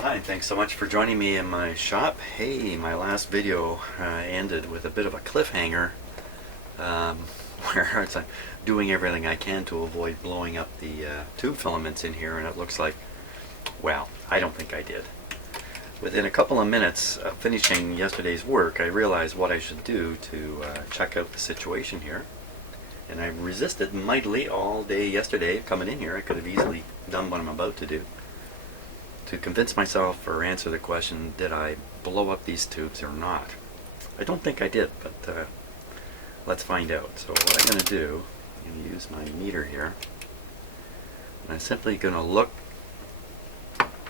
Hi, thanks so much for joining me in my shop. Hey, my last video ended with a bit of a cliffhanger um, where I'm doing everything I can to avoid blowing up the tube filaments in here, and it looks like, well, I don't think I did. Within a couple of minutes of finishing yesterday's work, I realized what I should do to check out the situation here. And I resisted mightily all day yesterday coming in here. I could have easily done what I'm about to do, to convince myself or answer the question, did I blow up these tubes or not? I don't think I did, but let's find out. So what I'm going to do, I'm going to use my meter here, and I'm simply going to look,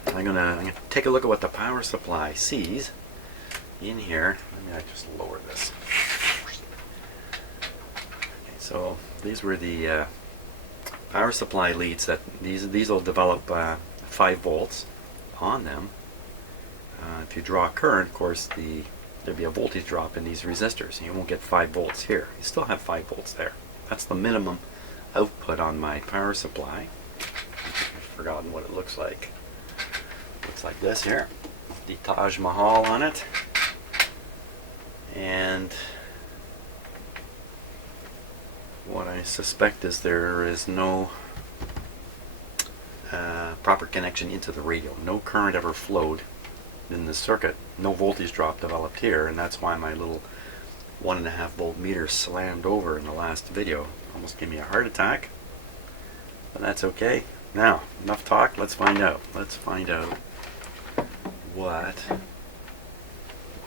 I'm going to take a look at what the power supply sees in here. Let me just lower this. Okay, so these were the power supply leads that these will develop 5 volts on them. If you draw a current, of course, there'll be a voltage drop in these resistors, and you won't get 5 volts here. You still have 5 volts there. That's the minimum output on my power supply. I've forgotten what it looks like. Looks like this here. The Taj Mahal on it. And what I suspect is there is no proper connection into the radio. No current ever flowed in the circuit. No voltage drop developed here, and that's why my little 1.5 volt meter slammed over in the last video. Almost gave me a heart attack, but that's okay. Now, enough talk, let's find out. Let's find out what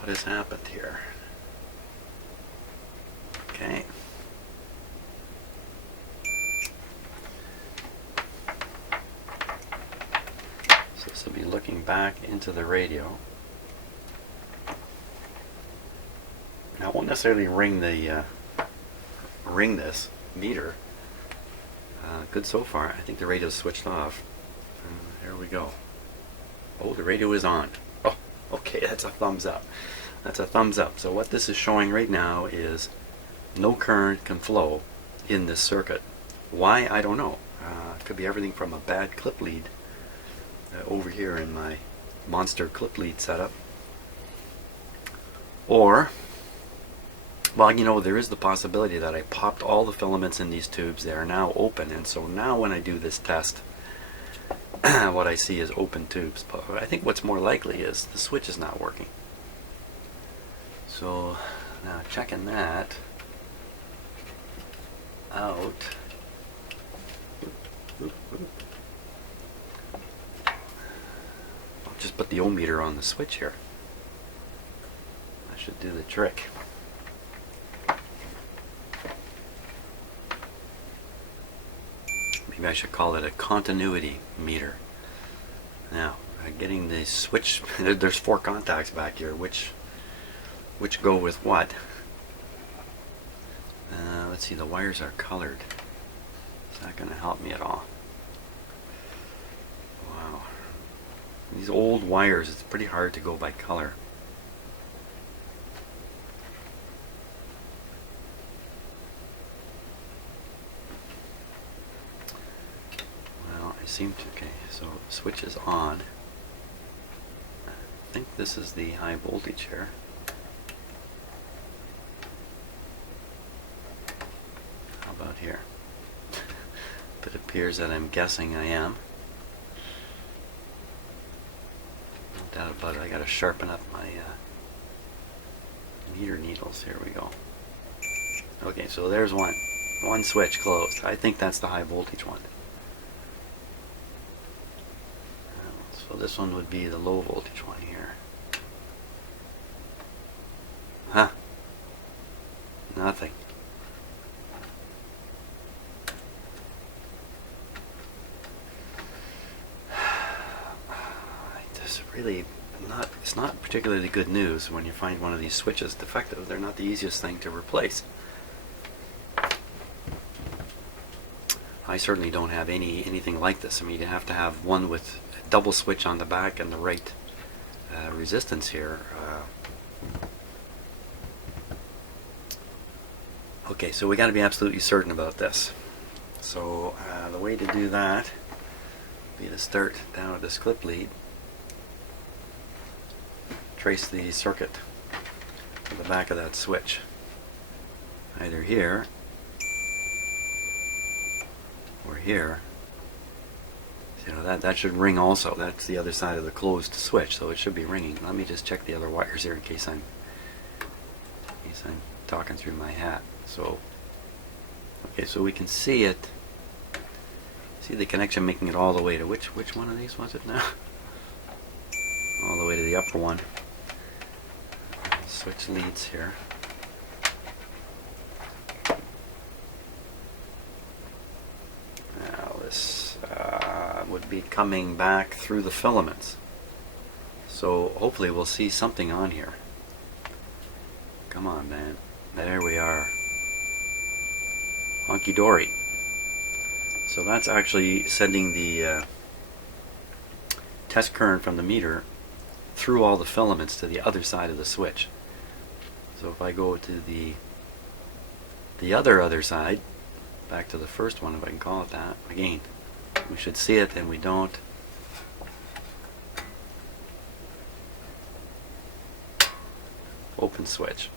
has happened here. Okay. So this will be looking back into the radio. Now, I won't necessarily ring this meter. Good so far. I think the radio's switched off. There we go. Oh, the radio is on. Oh, okay, that's a thumbs up. That's a thumbs up. So what this is showing right now is no current can flow in this circuit. Why? I don't know. It could be everything from a bad clip lead over here in my monster clip lead setup, or, well, you know, there is the possibility that I popped all the filaments in these tubes. They are now open, and so now when I do this test, what I see is open tubes. But I think what's more likely is the switch is not working. So now checking that out. I'll just put the ohm meter on the switch here. That should do the trick. Maybe I should call it a continuity meter. Now, getting the switch, there's 4 contacts back here, which go with what? Let's see, the wires are colored. Is that going to help me at all? Wow. These old wires, it's pretty hard to go by color. Okay, so switch is on. I think this is the high voltage here. How about here? It appears that I'm guessing I am. No doubt about it. I gotta sharpen up my meter needles. Here we go. Okay, so there's one switch closed. I think that's the high voltage one. So this one would be the low voltage one here. Huh. Nothing. This really it's not particularly good news when you find one of these switches defective. They're not the easiest thing to replace. I certainly don't have anything like this. I mean, you have to have one with a double switch on the back and the right resistance here. Okay, so we got to be absolutely certain about this. So the way to do that would be to start down at this clip lead trace the circuit to the back of that switch. Either here or here. You know, that should ring also. That's the other side of the closed switch, so it should be ringing. Let me just check the other wires here in case I'm talking through my hat. So, okay, so we can see it. See the connection making it all the way to which one of these was it now? All the way to the upper one. Switch leads here. Now this would be coming back through the filaments. So hopefully we'll see something on here. Come on, man. There we are. Honky dory. So that's actually sending the test current from the meter through all the filaments to the other side of the switch. So if I go to the other side, back to the first one, if I can call it that, again, we should see it and we don't. Open switch.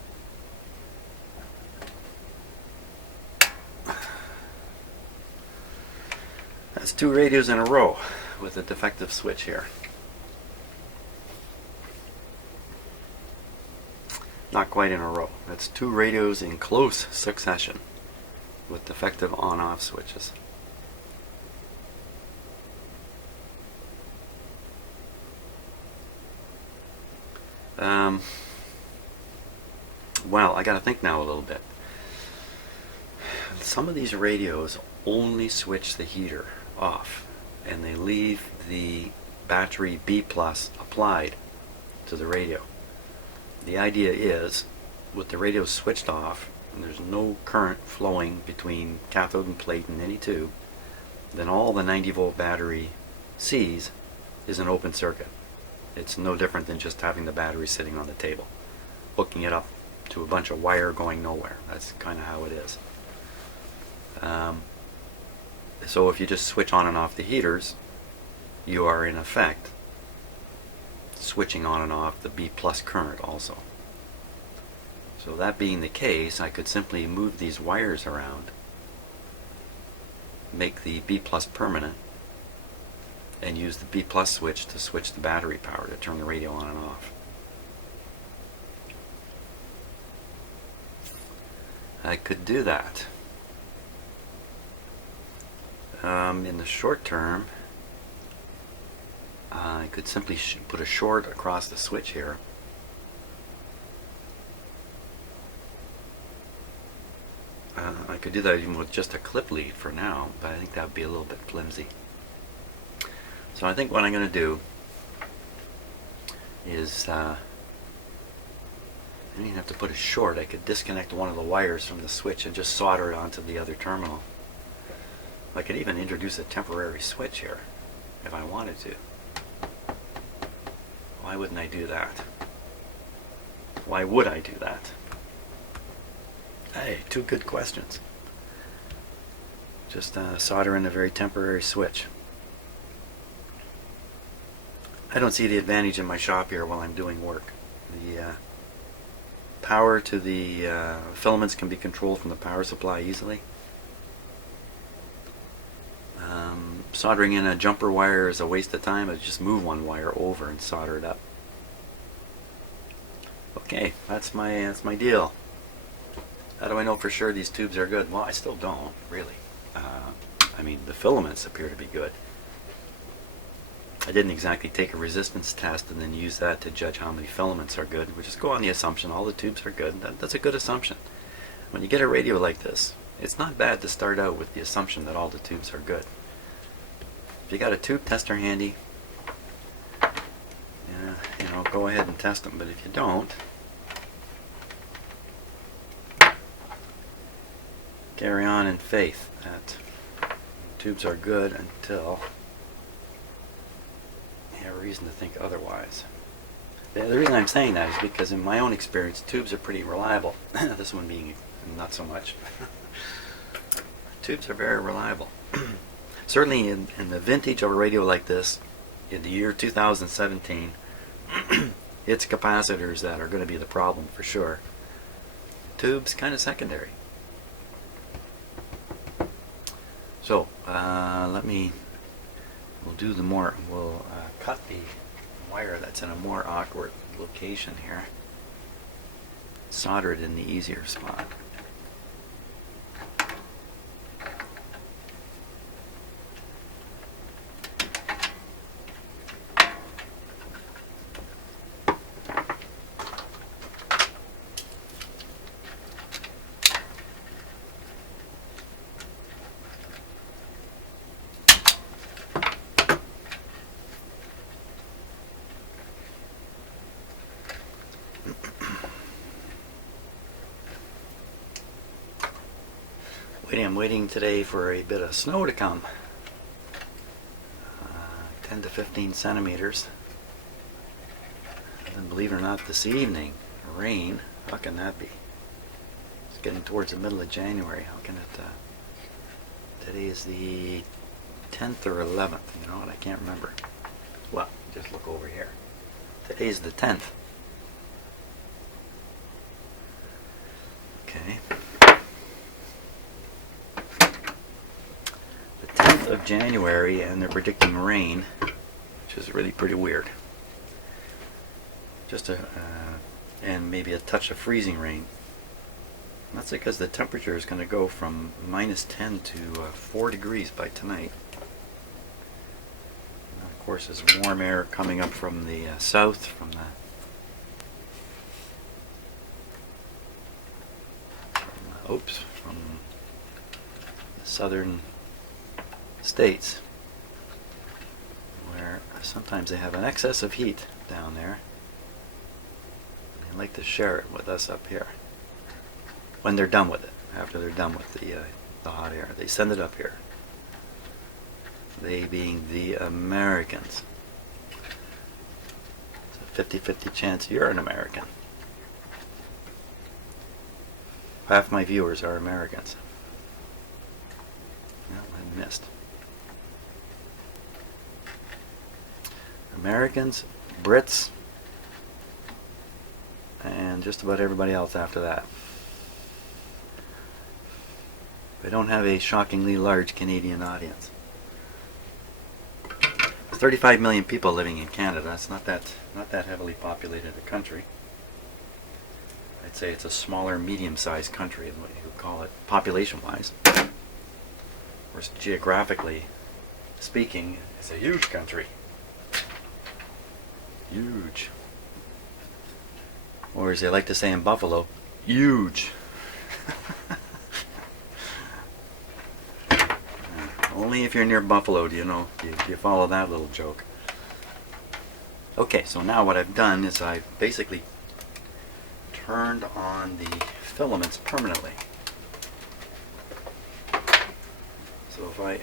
That's 2 radios in a row with a defective switch here. Not quite in a row. That's 2 radios in close succession with defective on-off switches. Well, I gotta think now a little bit. Some of these radios only switch the heater off and they leave the battery B plus applied to the radio. The idea is, with the radio switched off and there's no current flowing between cathode and plate in any tube, then all the 90 volt battery sees is an open circuit. It's no different than just having the battery sitting on the table, hooking it up to a bunch of wire going nowhere. That's kind of how it is. So if you just switch on and off the heaters, you are in effect switching on and off the B plus current also. So that being the case, I could simply move these wires around, make the B plus permanent, and use the B plus switch to switch the battery power to turn the radio on and off. I could do that. In the short term, I could simply put a short across the switch here. I could do that even with just a clip lead for now, but I think that would be a little bit flimsy. So I think what I'm going to do is, I don't even have to put a short. I could disconnect one of the wires from the switch and just solder it onto the other terminal. I could even introduce a temporary switch here if I wanted to. Why wouldn't I do that? Why would I do that? Hey, 2 good questions. Just solder in a very temporary switch. I don't see the advantage in my shop here while I'm doing work. The power to the filaments can be controlled from the power supply easily. Soldering in a jumper wire is a waste of time. I just move one wire over and solder it up. Okay, that's my deal. How do I know for sure these tubes are good? Well, I still don't, really. I mean, the filaments appear to be good. I didn't exactly take a resistance test and then use that to judge how many filaments are good. We just go on the assumption all the tubes are good. That's a good assumption. When you get a radio like this, it's not bad to start out with the assumption that all the tubes are good. If you got a tube tester handy, go ahead and test them. But if you don't, carry on in faith that tubes are good until you have a reason to think otherwise. The reason I'm saying that is because in my own experience, tubes are pretty reliable. This one being not so much. Tubes are very reliable. Certainly in the vintage of a radio like this, in the year 2017, It's capacitors that are going to be the problem for sure. Tubes kind of secondary. So we'll cut the wire that's in a more awkward location here. Solder it in the easier spot. I'm waiting today for a bit of snow to come. 10 to 15 centimeters. And believe it or not, this evening, rain. How can that be? It's getting towards the middle of January. How can it? Today is the 10th or 11th. You know what? I can't remember. Well, just look over here. Today's the 10th. Okay. Of January, and they're predicting rain, which is really pretty weird. Just and maybe a touch of freezing rain. And that's because the temperature is going to go from -10 to 4 degrees by tonight. And of course, there's warm air coming up from the south, from the southern states, where sometimes they have an excess of heat down there. They like to share it with us up here. When they're done with it, after they're done with the hot air, they send it up here. They being the Americans. It's a 50-50 chance you're an American. Half my viewers are Americans. Well, I missed. Americans, Brits, and just about everybody else after that. We don't have a shockingly large Canadian audience. There's 35 million people living in Canada. It's not that heavily populated a country. I'd say it's a smaller, medium-sized country, what you would call it, population-wise. Of course, geographically speaking, it's a huge country. Huge. Or as they like to say in Buffalo, huge. Only if you're near Buffalo do you follow that little joke. Okay, so now what I've done is I've basically turned on the filaments permanently. So if I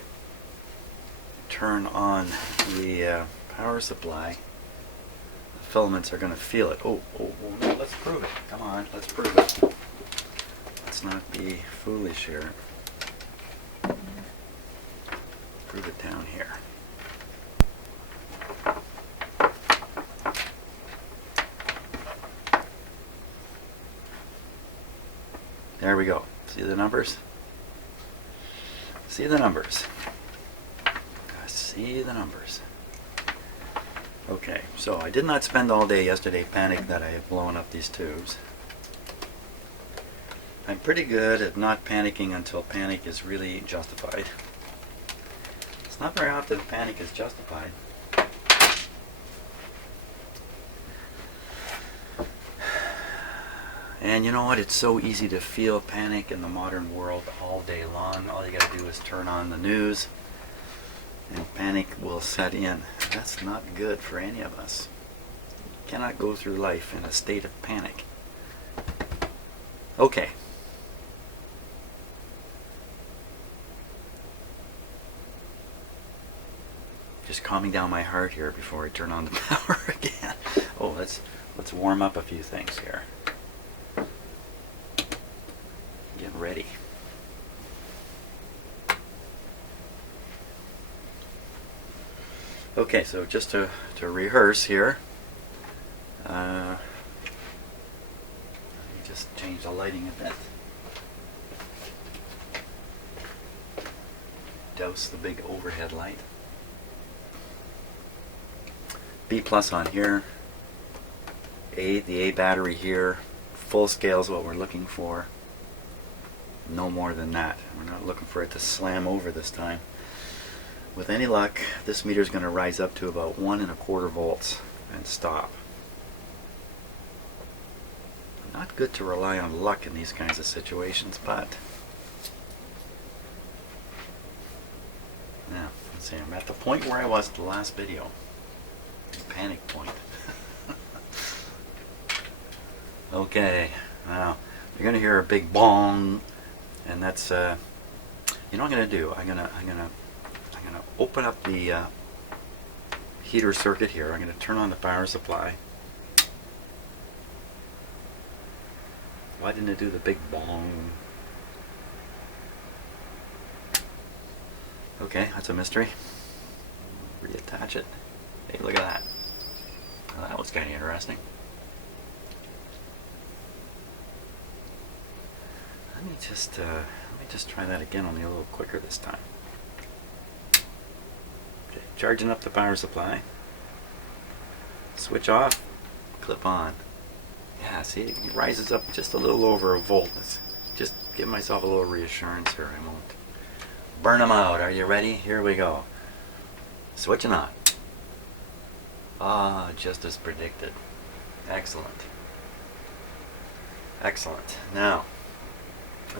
turn on the power supply, filaments are going to feel it. Oh, no, let's prove it. Come on, let's prove it. Let's not be foolish here. Prove it down here. There we go. See the numbers? See the numbers. See the numbers. Okay, so I did not spend all day yesterday panicked that I had blown up these tubes. I'm pretty good at not panicking until panic is really justified. It's not very often panic is justified. And you know what? It's so easy to feel panic in the modern world all day long. All you gotta do is turn on the news and panic will set in. That's not good for any of us. You cannot go through life in a state of panic. Okay. Just calming down my heart here before I turn on the power again. Oh, let's warm up a few things here. Get ready. Okay, so just to rehearse here, Let me just change the lighting a bit. Douse the big overhead light. B plus on here. The A battery here. Full scale is what we're looking for. No more than that. We're not looking for it to slam over this time. With any luck, this meter is going to rise up to about 1¼ volts and stop. Not good to rely on luck in these kinds of situations, but now, let's see, I'm at the point where I was at the last video. Panic point. Okay, now you're gonna hear a big bong, and that's you know what I'm gonna do. I'm gonna open up the heater circuit here. I'm gonna turn on the power supply. Why didn't it do the big bong? Okay, that's a mystery. Reattach it. Hey, look at that. Well, that was kind of interesting. Let me just try that again, only a little quicker this time. Okay, charging up the power supply. Switch off. Clip on. Yeah, see, it rises up just a little over a volt. Let's just give myself a little reassurance here. I won't burn them out. Are you ready? Here we go. Switching on. Ah, just as predicted. Excellent. Excellent. Now,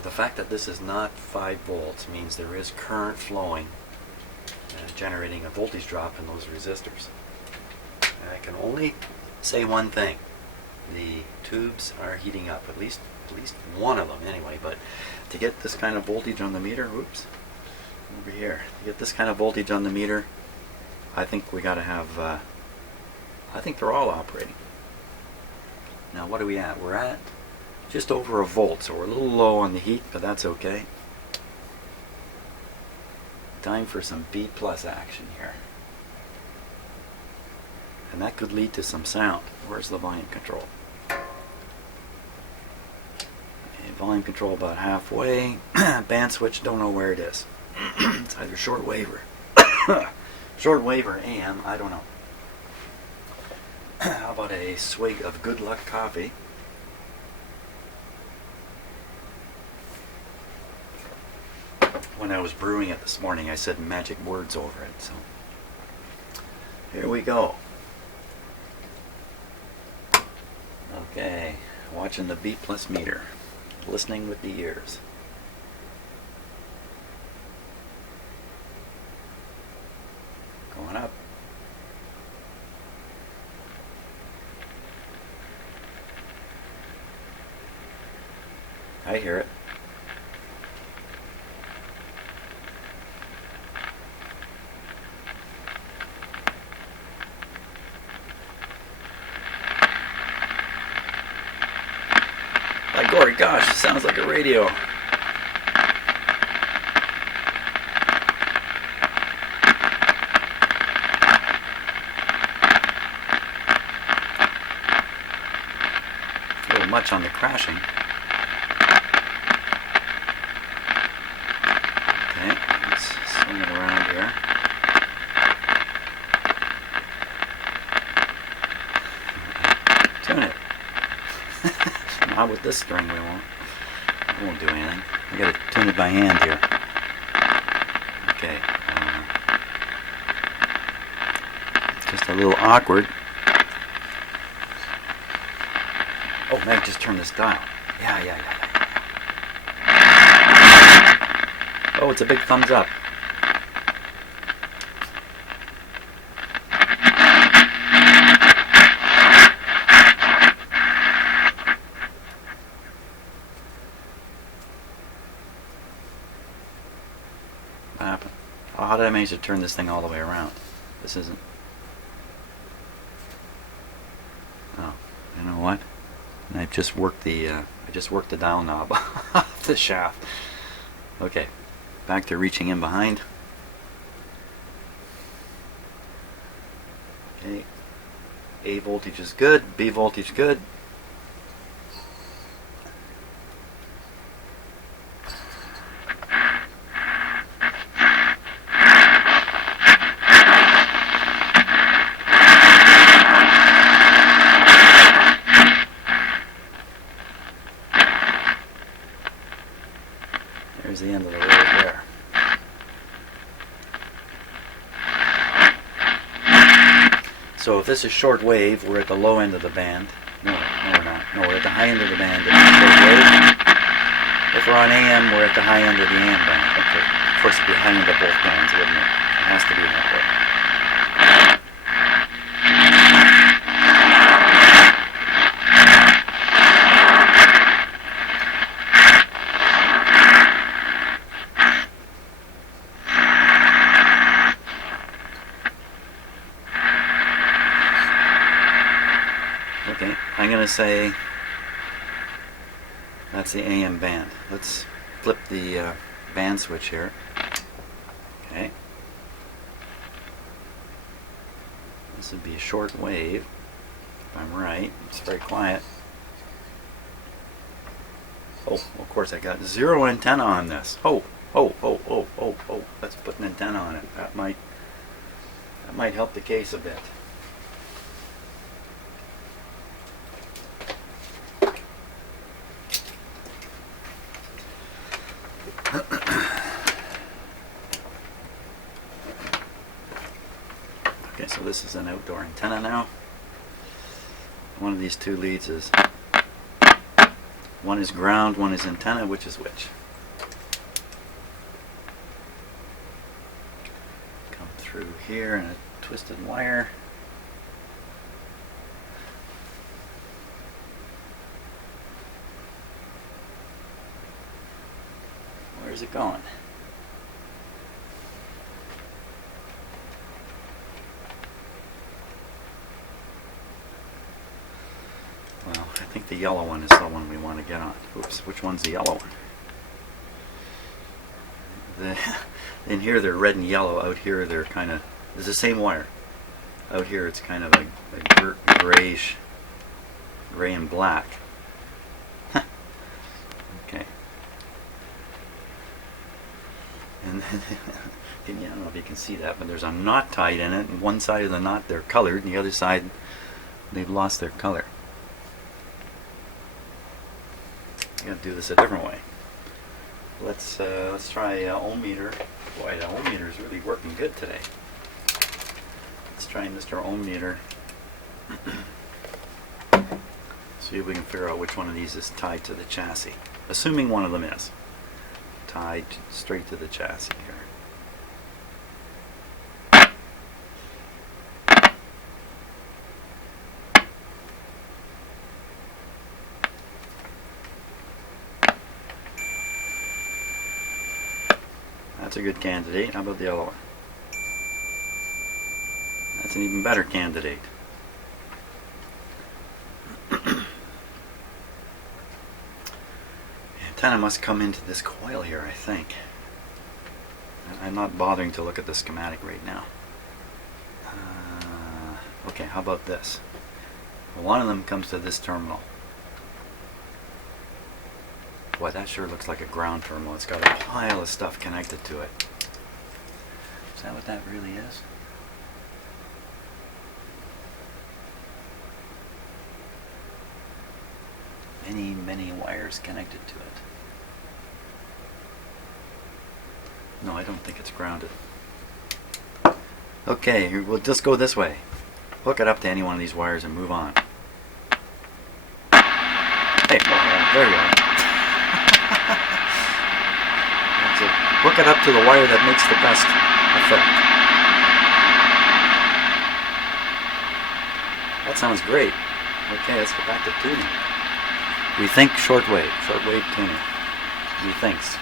the fact that this is not 5 volts means there is current flowing, generating a voltage drop in those resistors. And I can only say one thing. The tubes are heating up, at least one of them anyway, but to get this kind of voltage on the meter, oops, over here, to get this kind of voltage on the meter, I think we got to have, I think they're all operating. Now what are we at? We're at just over a volt, so we're a little low on the heat, but that's okay. Time for some B plus action here. And that could lead to some sound. Where's the volume control? Okay, volume control about halfway. Band switch, don't know where it is. It's either shortwave or AM, I don't know. How about a swig of Good Luck coffee? When I was brewing it this morning, I said magic words over it, so here we go. Okay, watching the B plus meter, listening with the ears. Going up. I hear it. By glory gosh, it sounds like a radio. A little much on the crashing. Okay, let's swing it around here. Tune it. Not with this string, we won't. It won't do anything. I gotta tune it by hand here. Okay. Just a little awkward. Oh, Meg, just turn this dial. Yeah. Oh, it's a big thumbs up. What happened? Oh, how did I manage to turn this thing all the way around? This isn't... Oh, you know what? I've just worked the dial knob off the shaft. Okay, back to reaching in behind. Okay, A voltage is good, B voltage good. There's the end of the road there. So if this is short wave, we're at the low end of the band. No, we're not. No, we're at the high end of the band. If we're on AM, we're at the high end of the AM band. Okay. Of course, it'd be high end of both bands, wouldn't it? It has to be that way. Okay, I'm going to say that's the AM band. Let's flip the band switch here. Okay. This would be a short wave, if I'm right. It's very quiet. Oh, of course I got 0 antenna on this. Oh, let's put an antenna on it. That might help the case a bit. Okay, so this is an outdoor antenna now. One of these two leads is, one is ground, one is antenna. Which is which? Come through here in a twisted wire. Where's it going? Well, I think the yellow one is the one we want to get on. Oops, which one's the yellow one? In here they're red and yellow. Out here they're kind of, it's the same wire. Out here it's kind of a grayish, gray and black. Okay. And I don't know if you can see that, but there's a knot tied in it, and one side of the knot they're colored, and the other side they've lost their color. I'm going to do this a different way. Let's try ohm meter. Boy, the ohm meter is really working good today. Let's try Mr. Ohm meter. See if we can figure out which one of these is tied to the chassis. Assuming one of them is tied straight to the chassis here. That's a good candidate. How about the other one? That's an even better candidate. Antenna must come into this coil here, I think. I'm not bothering to look at the schematic right now. Okay, how about this? One of them comes to this terminal. Boy, that sure looks like a ground terminal. It's got a pile of stuff connected to it. Is that what that really is? Many wires connected to it. No, I don't think it's grounded. Okay, we'll just go this way. Hook it up to any one of these wires and move on. Hey, there you are. Hook it up to the wire that makes the best effect. That sounds great. Okay, let's get back to tuning. We think shortwave tuning. We thinks.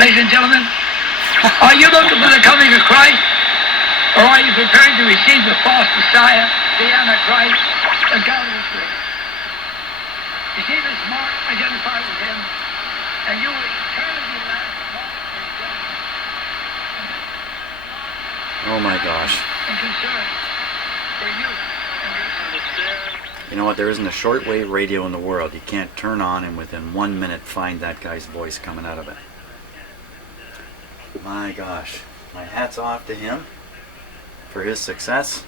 Ladies and gentlemen, are you looking for the coming of Christ? Or are you preparing to receive the false Messiah, the Antichrist, the God of the Spirit? You see this mark, identify with him, and you will eternally be left apart from God. Oh my gosh. and concern for you and your You know what? There isn't a shortwave radio in the world you can't turn on and within 1 minute find that guy's voice coming out of it. My gosh. My hat's off to him for his success.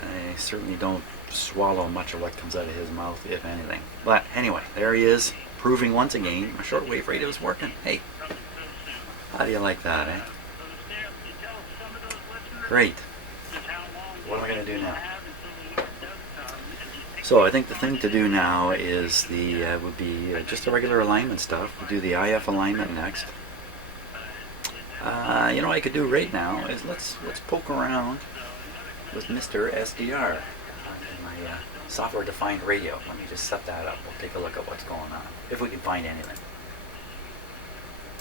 I certainly don't swallow much of what comes out of his mouth, if anything. But anyway, there he is, proving once again my shortwave radio is working. Hey, how do you like that, eh? Great. What am I going to do now? So I think the thing to do now is would be just the regular alignment stuff. We'll do the IF alignment next. You know what I could do right now is let's poke around with Mr. SDR in my software-defined radio. Let me just set that up. We'll take a look at what's going on, if we can find anything.